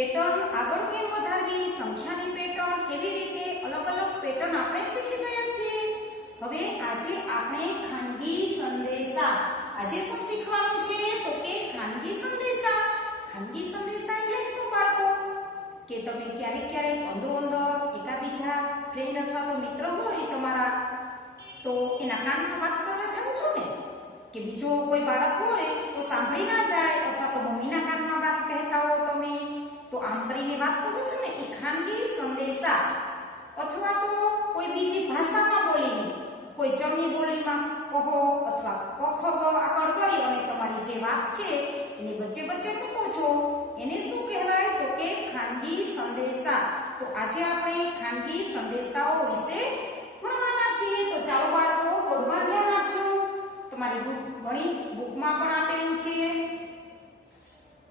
Pattern આગળ કેમ વધારવી, સંખ્યાની પેટર્ન, કેવી રીતે અલગ અલગ પેટર્ન આપણે શીખી ગયા છીએ. હવે આજે આપણે ખાનગી સંદેશા, આજે શું શીખવાનું છે તો કે ખાનગી સંદેશા. ખાનગી સંદેશા એટલે શું બાળકો? કે તમે ક્યારેક અંદરો એકાબીજા ફ્રેન્ડ અથવા તો મિત્ર હોય તમારા, તો એના કાનમાં વાત કરવા જાઓ છો ને, કે બીજો કોઈ બાળક હોય તો સાંભળી ના જાય, અથવા તો મમ્મીના કાનમાં વાત કહેતા હો તમે, તો આમ કરીને વાત કરો છો ને, એ ખાનગી સંદેશા. અથવા તો કોઈ બીજી ભાષામાં બોલીને, કોઈ ચમની બોલીમાં કહો અથવા કખબ આગળ કરી અને તમારી જે વાત છે એની વચ્ચે મૂકો છો, એને શું કહેવાય તો કે ખાનગી સંદેશા. તો આજે આપણે ખાનગી સંદેશાઓ વિશે ભણવાના છીએ. તો ચાલો બાળકો બોર્ડમાં ધ્યાન આપજો. તમારી ગણિત બુકમાં પણ આપેલું છે.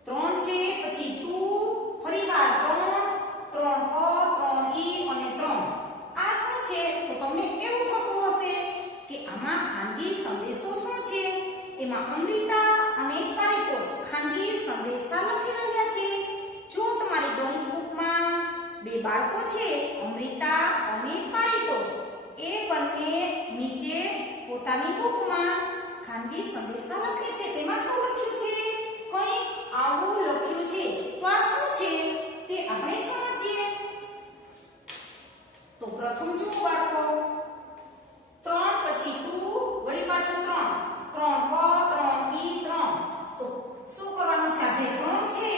3 છે, પછી તું, ફરીવાર 3 ક, 3 ઈ અને 3. આ શું છે તો તમને એવું થતું હશે કે આમાં ખાનગી સંદેશો શું છે? એમાં અમૃતા અને પારિતોષ ખાનગી સંદેશા લખી રહ્યા છે. જો તમારી ગણિત બુકમાં બે બાળકો છે, અમૃતા અને પારિતોષ, એ બંને નીચે પોતાની બુકમાં ખાનગી સંદેશા લખે છે. તેમાં શું લખ્યું છે? કંઈક આવું લખ્યું છે. તો આ શું છે તે આપણે સમજીએ. તો પ્રથમ જો બાળકો 3 પછી તું, વળી પાછું 3 ક, 3 ઈ 3. તો શું કરવાનું છે? આ જે 3 છે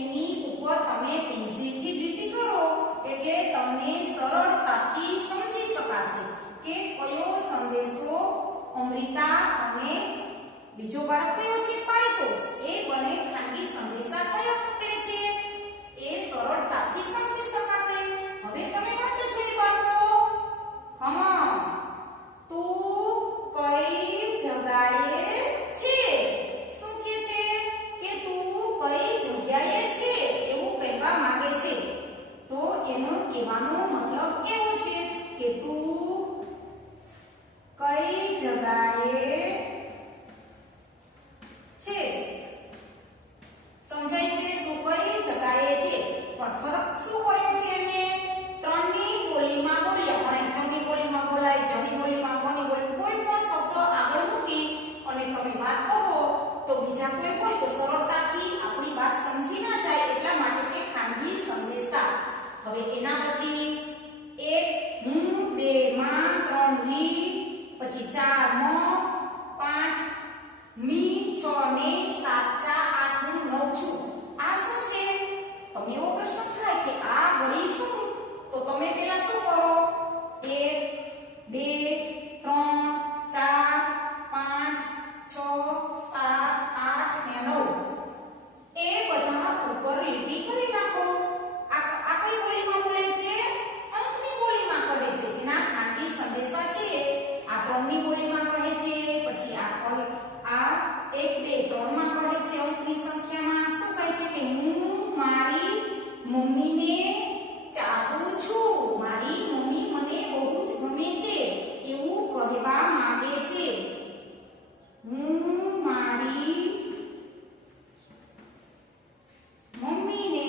એની ઉપર તમે પેન્સિલથી લીટી કરો એટલે તમને સરળતાથી સમજી શકાશે કે કયો સંદેશો અમૃતા અને બીજો બાળક કયો છે પારિતોષ, એ બંને ખાનગી સંદેશા કયા મોકલે છે એ સરળતાથી સમજી શકાશે. હવે તમે વાંચો છો એ બાળકો. હા, તું કઈ જગ્યાએ છે? શું કહે છે કે તું કઈ જગ્યાએ છે એવું કહેવા માંગે છે. તો એનો કહેવાનો મતલબ એવો છે કે તું કઈ જગ્યાએ છે. સમજાય છે? તું કઈ જગ્યાએ છે. પણ ફરક શું કર્યો છે એને? 3 ની બોલીમાં બોલ્યા, પણ જમણી બોલીમાં બોલાય, જમણી બોલીમાં કોની બોલી, કોઈ પણ શબ્દ આગળ મૂકી અને તમે વાત કરો તો બીજા કોઈ હોય તો સરળતાથી આપણી વાત સમજી ના જાય, એટલા માટે તે ખાનગી સંદેશા. હવે એના પછી 1 હું, 2 માં, 3 રી, પછી 4 મ, 5 મી, 6 ને, 7 ચા, 8 હું 9 છું. આ શું છે? તમને એવો પ્રશ્ન થાય કે આ વળી શું? તો તમે પહેલા શું કરો? 1 2 3 4 5 6 7 8 ને 9 એ બધા ઉપર લીટી કરી નાખો. આ કઈ બોલીમાં બોલે છે? અંકની બોલીમાં કહે છે. એના ખાનગી સંદેશા છે આ 3 ની બોલીમાં કહે છે. પછી આ 1 2 3 માં કહે છે અંકની સંખ્યામાં. શું કહે છે કે હું મારી મમ્મીને ચાહું છું. મારી મમ્મી મને બહુ જ ગમે છે એવું કહેવા માંગે છે. હું મારી મમ્મીને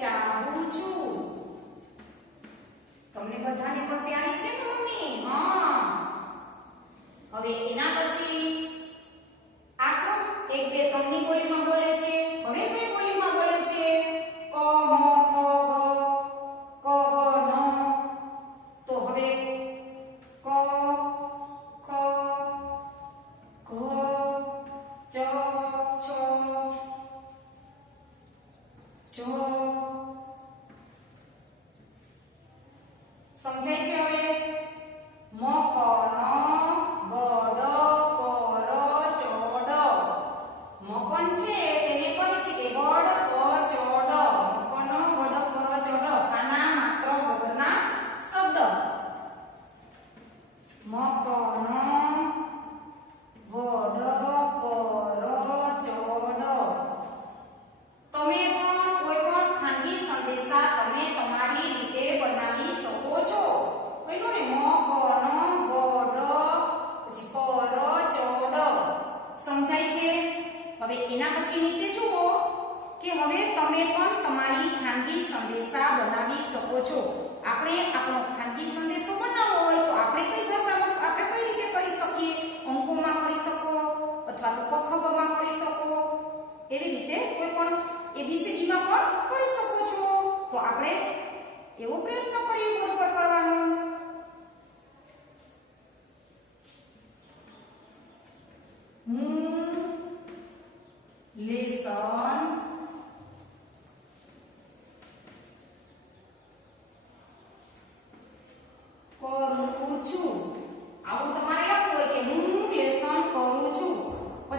ચાહું છું. તમને બધાને પણ પ્યારી છે ને મમ્મી? હા. હવે એના પછી આખો 1 2 3 ની બોલીમાં બોલે છે. હવે કઈ બોલીમાં બોલે છે? ક મ ખ ગ ક ગ ન. તો હવે ક ખ ઘ ચ છ જ. સમજાય છે? હવે મ ક ન ગ ડ પ ર ચ ડ. મકન છે તેને કહે છે કે ગડ પ ચ ડ. મકન ગડ પ ચ ડ કાના માત્ર વગરના શબ્દ. મકન ગડ પ ર ચ ડ. તમે પણ કોઈ પણ ખાનગી સંદેશા તમે તમારી રીતે બનાવી શકો છો. કોઈનો ને મ ક ન ગ ડ પછી પ ર ચ ડ. સમજાય છે? હવે એના પછી નીચે જુઓ કે હવે તમે પણ તમારી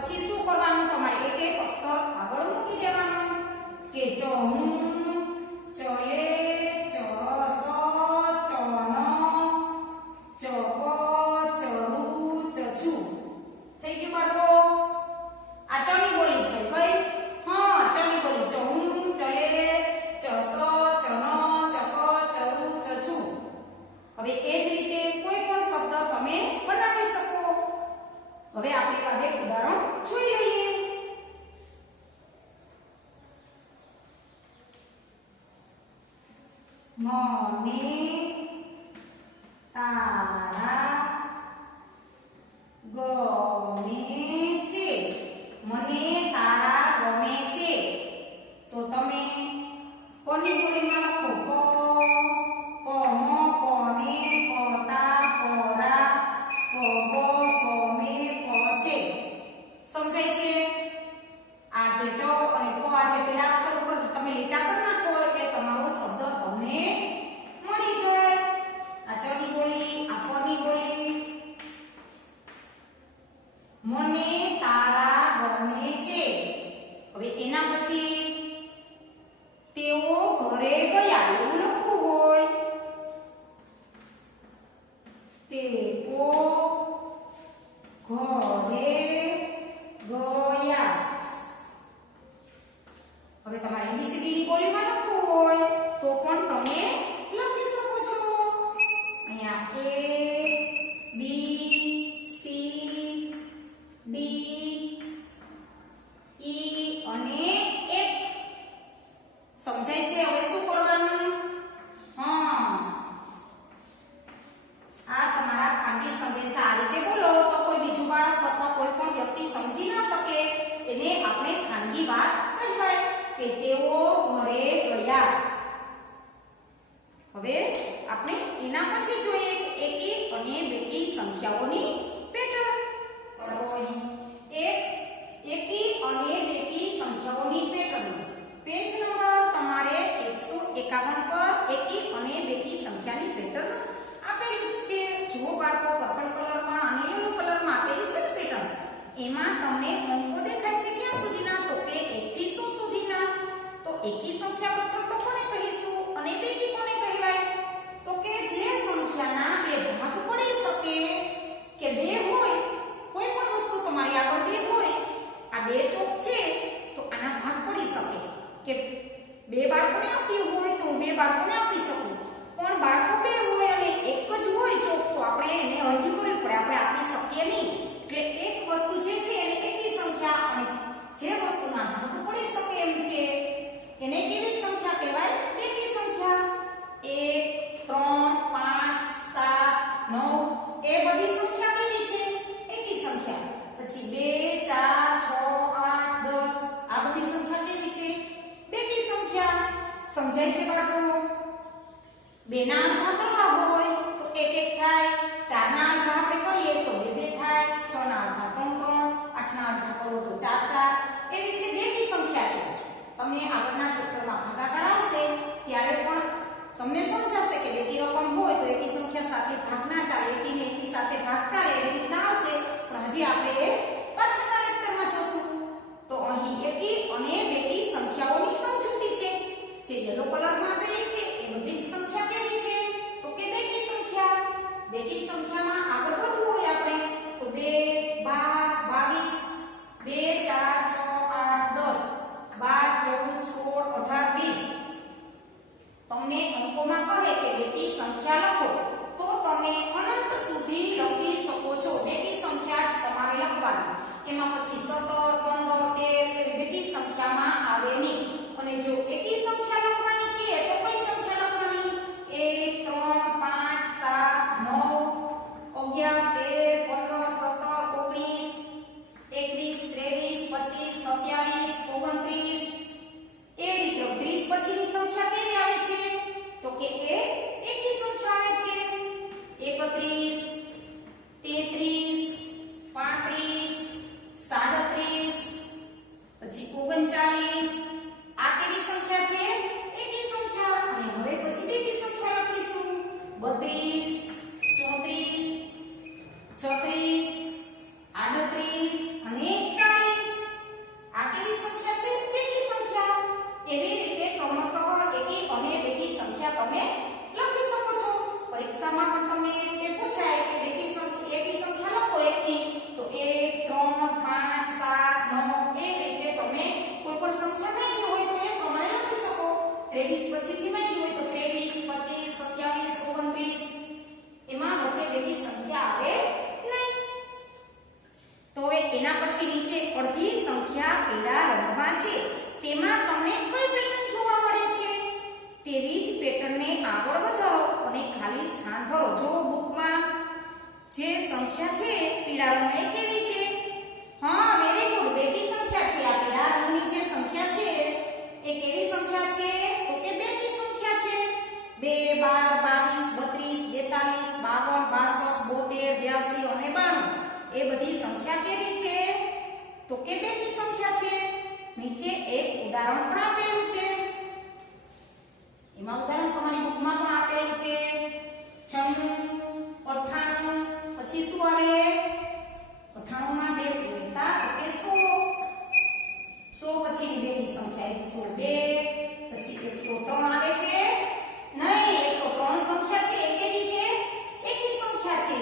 પછી શું કરવાનું તમારે એક એક અક્ષર આગળ મૂકી દેવાનું કે ચહું ચલે ચસ ચન ચપ ચરુ ચછુ થઈ ગયું બાળકો આ ચણી બોલી થઈ કઈ હા ચણી બોલી ચહું ચલે ચસ ચન ચપ ચરુ ચછુ હવે એ જ રીતે કોઈ પણ શબ્દ તમે બનાવી શકો હવે આપણે આ બે ઉદાહરણ જોઈ લઈએ મને તારા ગમે છે મને તારા ગમે છે તો તમે કોની બોલીમાં લખો પ મ કોને કોતા કોરા કોબો કોમે કો છે સમજાય છે આ જે જો અને કો આ જે પેલા અક્ષર ઉપર તમે લીટા કરી નાખો એટલે તમારો શબ્દ તમને મળી જાય આ ચડી બોલી આ કોની બોલી મને તારા ગમે છે હવે એના પછી તેઓ ઘરે ગયા એવું લખવું હોય તેઓ ઘરે ગયા હવે તમારે એબીસીડી ની બોલીમાં લખવું હોય તો પણ તમે લખી શકો છો અહીંયા એ બી સી ડી ઈ અને એફ સમજાય છે હવે શું કરવાનું હા આ તમારા ખાનગી સંદેશા આ રીતે બોલો તો કોઈ બીજું બાળક અથવા કોઈ પણ વ્યક્તિ સમજી ન શકે એને આપણે ખાનગી વાત કહેવાય કે તેઓ ઘરે ગયા હવે આપણે એના પછી જોઈએ એકી અને બેકી સંખ્યાઓની પેટર્ન એકી અને બેકી સંખ્યાઓની પેટર્ન પેજ નંબર તમારે 151 પર એકી અને બેકી સંખ્યાની પેટર્ન આપેલી છે જો બાળકો પર્પલ કલરમાં અને યલો કલરમાં આપેલી છે પેટર્ન એમાં તમને અંકો દેખાય છે ક્યાં સુધીના તો કે 1 થી 100 સુધીના તો એકી સંખ્યા પ્રથમ તો કોને કહીશું અને બેકી કોને કહેવાય તો કે જે સંખ્યાના બે ભાગ પડી શકે કે બે હોય કોઈ પણ વસ્તુ તમારી આગળ બે હોય આ બે ચોક છે તો આના ભાગ પડી શકે કે બે બાળકોને આપી હોય તો બે બાળકોને આપી શકું પણ બાળકો બે હોય અને એક જ હોય ચોક તો આપણે એને અડધી કરવી પડે આપણે આપી શકીએ નહીં એટલે એક વસ્તુ જે છે એને એકી સંખ્યા અને જે વસ્તુના ભાગ પડી શકે એમ છે એને કેવી સંખ્યા કહેવાય બેકી સંખ્યા 1 3 5 7 9 એ બધી સંખ્યા કેવી છે એકી સંખ્યા પછી 2 4 6 8 10 આ બધી સંખ્યા કેવી છે બેકી સંખ્યા સમજાય છે બાળકો બે ના અડધા કરવા હોય તો એક એક થાય 4 ના અડધા આપણે કરીએ તો બે બે થાય 6 ના અડધા 3 3 8 ના અડધા કરો તો 4 4 એવી રીતે બેકી સંખ્યા છે તમને આગળના ચેપ્ટરમાં ભાગાકાર આવશે ત્યારે પણ તમને સમજાશે કે બેકી રકમ હોય તો એકી સંખ્યા સાથે ભાગ ના ચાલે એકી ને એકી સાથે ભાગ ચાલે એવી રીતના આવશે પણ હજી આપણે પાછળના લેક્ચરમાં જોશું તો અહીં એકી અને બેકી સંખ્યાઓની સમજૂતી છે જે યલો કલરમાં આપેલી છે એ બધી જ સંખ્યા કેવી છે તો કે બેકી સંખ્યા બેકી સંખ્યામાં આગળ વધવું હોય આપણે તો 2 12 22 2 4 6 8 10 12 14 16 18 20 તમને અંકોમાં કહે કે બેકી સંખ્યા લખો તો તમે અનંત સુધી લખી શકો છો બેકી સંખ્યા જ તમારે લખવાની એમાં પછી 17 15 13 એવી બેકી સંખ્યામાં આવે નહીં અને જો એકી સંખ્યા લખવાની કહે તો સંખ્યા છે પીળા રંગમાં એ કેવી છે? હા, વેરી ગુડ, બેકી સંખ્યા છે. આ પીળા રંગની જે સંખ્યા છે એ કેવી સંખ્યા છે? તો કે બેકી સંખ્યા છે. 2, 12, 22, 33, 52, 52, 72, 82 અને 92 એ બધી સંખ્યા કેવી છે? તો કે બેકી સંખ્યા છે. નીચે એક ઉદાહરણ પણ આપેલું છે. એમાં ઉદાહરણ તમારી બુકમાં પણ આપેલું છે. 96, 98, પછી શું આવે? 98 માં 2 ઉમેરતા તો કે 100. 100 પછી બેકી સંખ્યા 102, પછી 103 આવે છે. નહીં, 103 સંખ્યા છે એ કેવી છે? એકી સંખ્યા છે.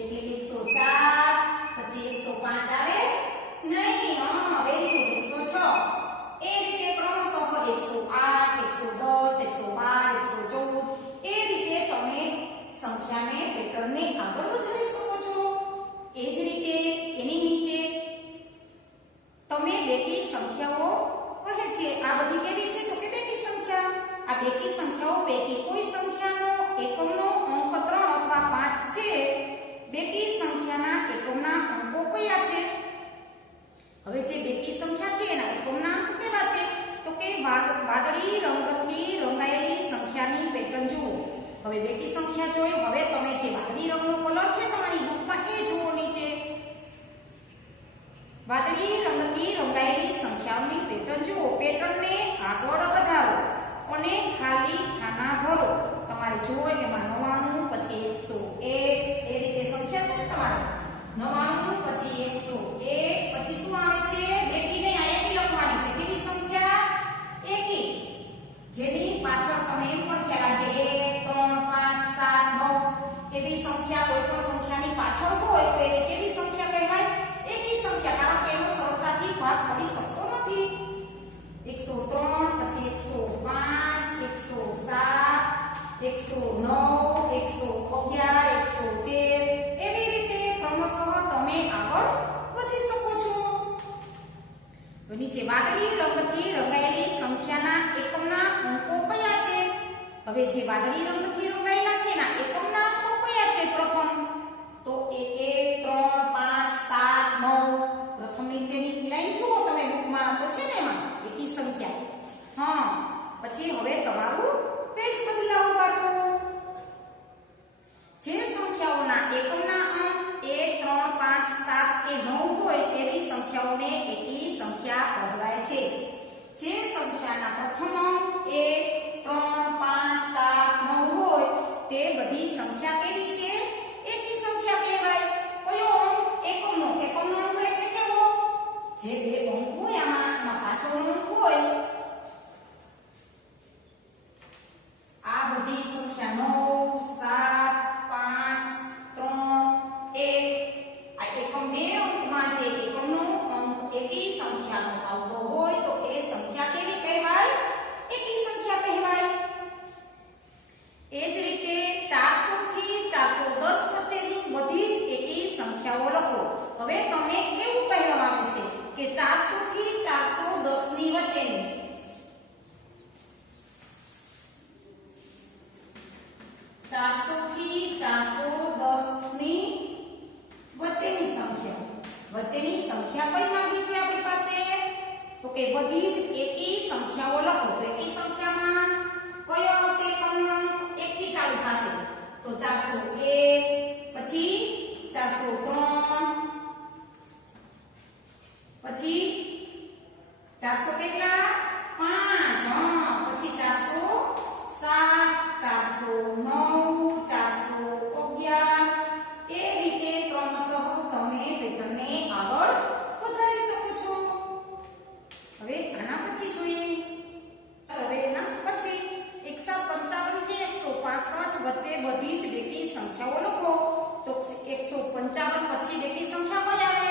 એટલે કે 104, પછી 105 આવે. નહીં, હા, વેરી ગુડ, 106. એ રીતે ક્રમશઃ 108, 110, 112, 114 એ રીતે તમે સંખ્યાને પેટર્નને આગળ વધારી શકો છો. એ જ રીતે એની નીચે તમે બેકી સંખ્યાઓ કહે છે. આ બધી કેવી છે? તો કે બેકી સંખ્યા. આ બેકી સંખ્યાઓ પૈકી કોઈ સંખ્યાનો એકમનો અંક 3 અથવા 5 છે. બેકી સંખ્યાના એકમના અંકો કયા છે? હવે જે બેકી સંખ્યા છે એના એકમના અંક કેવા છે? તો કે વાદળી રંગથી રંગાયેલી સંખ્યાની પેટર્ન જુઓ. હવે બેકી સંખ્યા જોઈ. હવે તમે જે વાદળી રંગનો કલર છે તમારી બુકમાં એ જુઓ નીચે. વાદળી રંગથી રંગાયેલી સંખ્યાઓની પેટર્ન જુઓ. પેટર્નને આગળ વધારો અને ખાલી ખાના ભરો. તમારે જુઓ એમાં 99, પછી 101 એ રીતે સંખ્યા છે ને તમારે. 99 પછી 101 પછી શું આવે છે? બેકી નહીં, આ એકી લખવાની છે. કેવી સંખ્યા? એકી. જેની પાછળ તમે એમ પણ ખ્યાલ આવશે 1, 3, 5, 7, 9 એવી સંખ્યા કોઈ પણ સંખ્યાની પાછળ હોય તો એને કેવી સંખ્યા કહેવાય? એકી સંખ્યા. કારણ કે એનો સરળતાથી ભાગ પડી શકતો નથી. 103 પછી 105, 107, 109, 111, 113 એવી રીતે ક્રમશઃ તમે આગળ વધી શકો છો. નીચે વાદળી રંગથી રંગાયેલી સંખ્યાના એકમના અંકો કયા છે? હવે જે વાદળી રંગથી રંગાયેલા છે એના એકમના અંકો કયા છે? પ્રથમ તો 1, 3, 5, 7, 9. પ્રથમ નીચેની લાઈન જુઓ તમે બુકમાં તો છે ને એમાં એકી સંખ્યા. હા, પછી હવે તમારું પેજ બદલાવો બાળકો. જે સંખ્યાઓના એકમના અંક 1, 3, 5, 7 કે 9 હોય તેવી સંખ્યાઓને એકી સંખ્યા કહેવાય છે. જે સંખ્યાના પ્રથમ અંક 1, 3, 5, 7, 9 હોય તે બધી સંખ્યા કેવી છે? એકી સંખ્યા કહેવાય. કયો અંક? એકમનો. એકમનો અંક એટલે કેવો? જે બે અંક હોય આમાં પાછળનો અંક હોય. આ બધી સંખ્યા 9, 7, 5, 3, 1 આ એકમ બે અંકમાં જે એકમનો અંક એકી સંખ્યાનો આવતો હોય તો એ સંખ્યા કેવી કહેવાય? એકી સંખ્યા કહેવાય. એ જ રીતે 400 થી 410 વચ્ચેની બધી જ એકી સંખ્યાઓ લખો. હવે તમને કેવું કહેવામાં આવે છે કે 400 થી 410 ની વચ્ચેની 400 થી 410 ની વચ્ચેની સંખ્યા કઈ માંગી છે આપણી પાસે? તો કે બધી જ એકી સંખ્યાઓ લખો. તો એકી સંખ્યામાં કયો આવશે એકમનો? 1 થી ચાલુ થશે. તો 401 પછી 403 પછી 400 કેટલા? 5. હા, પછી 407, 409, 411 એ રીતે ક્રમશઃ તમે પેટર્નને આગળ વધારી શકો છો. હવે આના પછી જોઈએ. હવે એના પછી 155 થી 165 વચ્ચે બધી જ બેકી સંખ્યાઓ લખો. તો 155 પછી બેકી સંખ્યા કઈ આવે?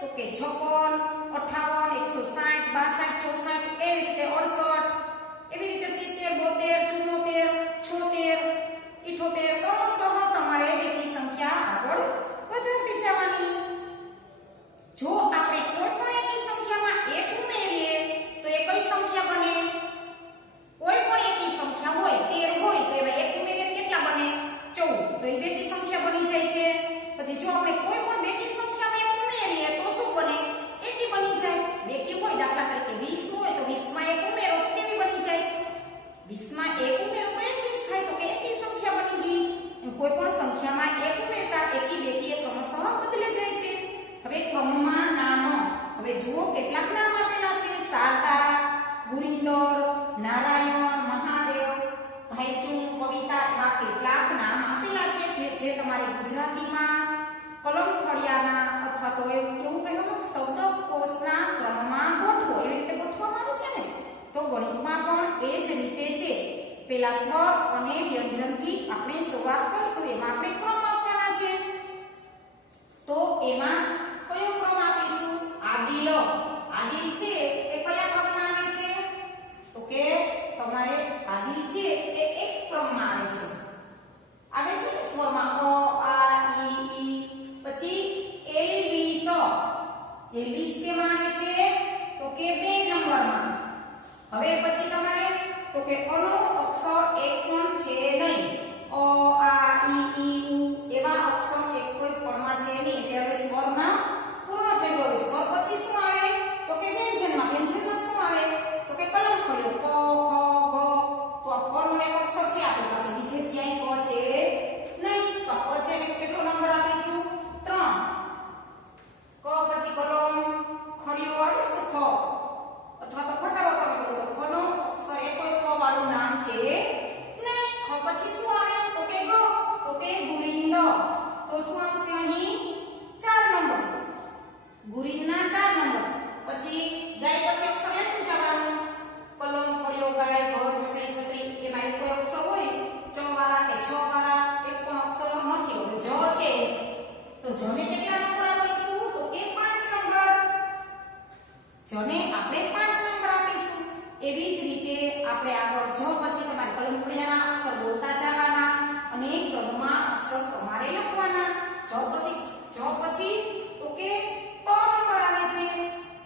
તો કે 56, 58, 160, 62, 64 એવી રીતે 68 એવી રીતે 70, 72, 74, 76, 78 પેલા સ્વર અને વ્યંજનથી આપણે શરૂઆત કરશું. એમાં આપણે ક્રમ આપવાના છે. તો એમાં કયો ક્રમ આપીશું? આદિલ. આદિલ છે એ કયા ક્રમમાં આવે છે? તો કે તમારે આદિલ છે એ એક ક્રમમાં આવે છે. આવે છે ને સ્વરમાં અ આ ઈ પછી એલવીસ. એલવીસ કેમાં આવે છે? તો કે 2 નંબરમાં. હવે પછી તમારે તો કે અનો અક્ષર એક પણ છે નહીં. અ આ ઈ ઉ એવા અક્ષર એક કોઈ પણમાં છે નહીં. એટલે હવે સ્વરમાં પૂર્ણ થઈ ગયો. સ્વર પછી શું આવે? તો કે વ્યંજનમાં. વ્યંજનમાં શું આવે? તો કે કલમખડીઓ ક ખ ગ. તો આ ક નો એક અક્ષર છે આપણી પાસે. બીજે ક્યાંય ક છે નહીં. તો ક છે એટલે કેટલો નંબર આપીશું? 3. ક પછી કલમ ખડીઓ આવે છે ખ, અથવા તો ખટારો તમે બોલો તો ખ નો અક્ષર એ કોઈ ખ વાળું નામ છે નહીં. ખ પછી શું આવે? તો કે ગ. તો કે ગુરિંદ. તો શું આવશે અહીં? 4 નંબર. ગુરિંદના 4 નંબર. પછી ગાય પછી અક્ષર લેતું જવાનું. કલમ ખડીઓ ગાય ઘર છકડી છકડી એમાં એક કોઈ અક્ષર હોય ચ વાળા કે છ વાળા એક પણ અક્ષર નથી. હવે જ છે તો જને કેટલા નંબર આપીશું? તો કે 5 નંબર. જને આપણે 5 નંબર આપીશું. એવી જ રીતે આપણે આગળ જ પછી તમારે કલમખડીયાના અક્ષર બોલતા જવાના અને ક્રમમાં અક્ષર તમારે લખવાના. જ પછી તો કે ત નંબર આવે છે.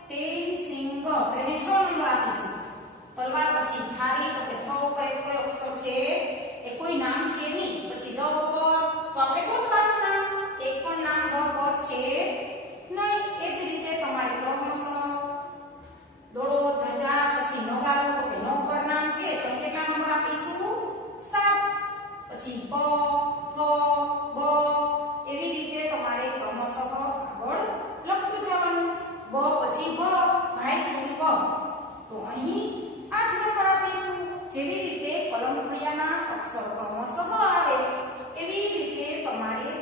તેન સિંગ તો એને 6 નંબર આપીશું. તલવાર પછી થારી તો કે થ ઉપર એક કોઈ અક્ષર છે એ કોઈ નામ છે નહીં. પછી દ ઉપર તો આપણે ગોતવાનું નામ. એક પણ નામ દ પર છે નહીં. એ જ રીતે તમારે ક્રમશઃ દોડો ધજા પછી નગારો તો કે ન પર નામ છે તો કેટલા નંબર આપીશું? 7. પછી પ ફ બ એવી રીતે તમારે ક્રમશઃ આગળ લખતું જવાનું. બ પછી ભ ભાઈ છું બ તો અહીં 8 નંબર આપીશું. જેવી રીતે કલમખડીયાના અક્ષર ક્રમશઃ આવે એવી રીતે તમારે